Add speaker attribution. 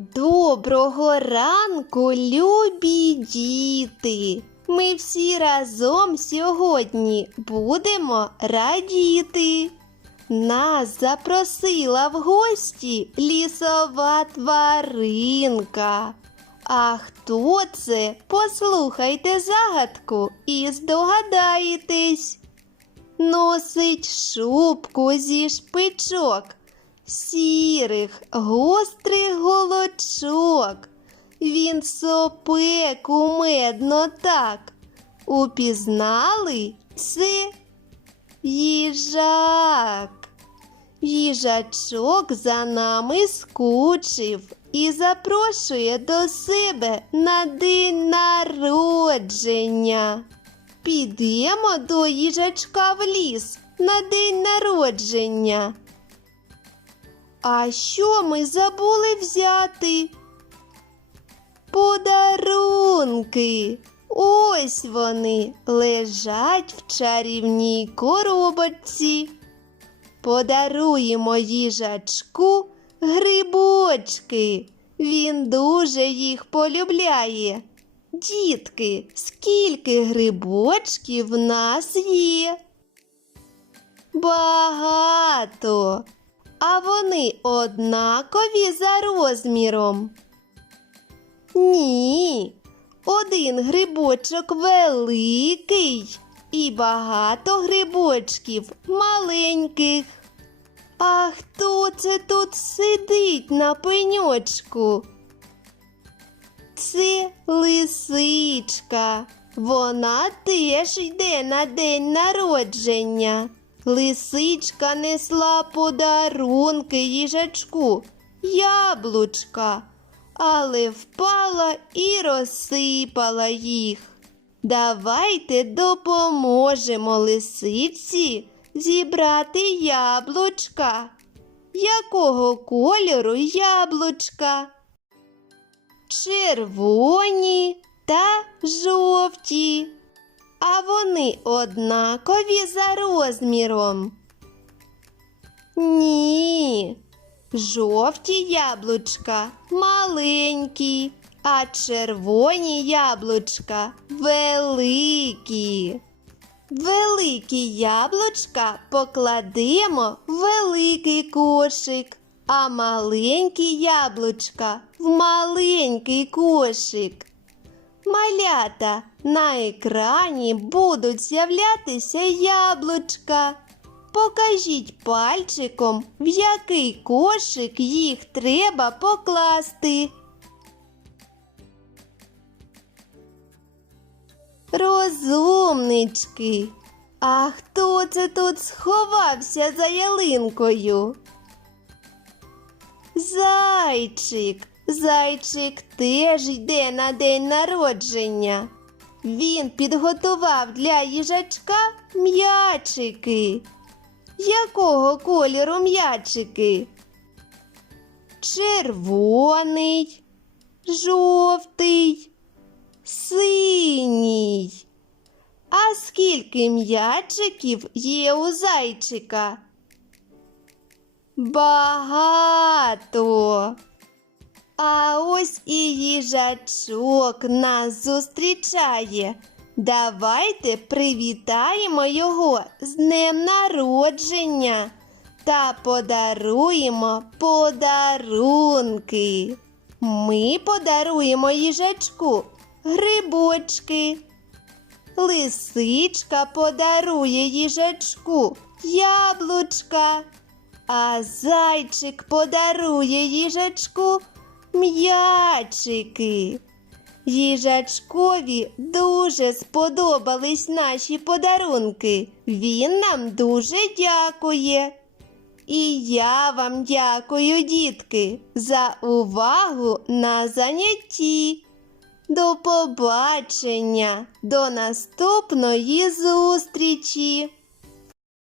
Speaker 1: Доброго ранку, любі діти! Ми всі разом сьогодні будемо радіти. Нас запросила в гості лісова тваринка. А хто це? Послухайте загадку і здогадаєтесь. Носить шубку зі шпичок, сірих, гострих голочок. Він сопе кумедно так. Упізнали це їжак. Їжачок за нами скучив і запрошує до себе на день народження. Підемо до їжачка в ліс на день народження. А що ми забули взяти? Подарунки. Ось вони лежать в чарівній коробочці. Подаруємо їжачку грибочки. Він дуже їх полюбляє. Дітки, скільки грибочків в нас є? Багато. А вони однакові за розміром. Ні. Один грибочок великий і багато грибочків маленьких. А хто це тут сидить на пеньочку? Це лисичка. Вона теж йде на день народження. Лисичка несла подарунки їжачку, яблучка, але впала і розсипала їх. Давайте допоможемо лисиці зібрати яблучка. Якого кольору яблучка? червоні та жовті. А вони однакові за розміром. Ні. Жовті яблучка маленькі, а червоні яблучка великі. Великі яблучка покладемо в великий кошик, а маленькі яблучка в маленький кошик. Малята на екрані будуть з'являтися яблучка. Покажіть пальчиком, в який кошик їх треба покласти. Розумнички. А хто це тут сховався за ялинкою? Зайчик. Зайчик теж йде на день народження. Він підготував для їжачка м'ячики. Якого кольору м'ячики? Червоний, жовтий, синій. А скільки м'ячиків є у зайчика? Багато. А ось і їжачок нас зустрічає. Давайте привітаємо його з днем народження та подаруємо подарунки. Ми подаруємо їжачку грибочки. Лисичка подарує їжачку яблучка, а зайчик подарує їжачку м'ячики. Їжачкові дуже сподобались наші подарунки. Він нам дуже дякує. І я вам дякую, дітки, за увагу на занятті. До побачення, до наступної зустрічі!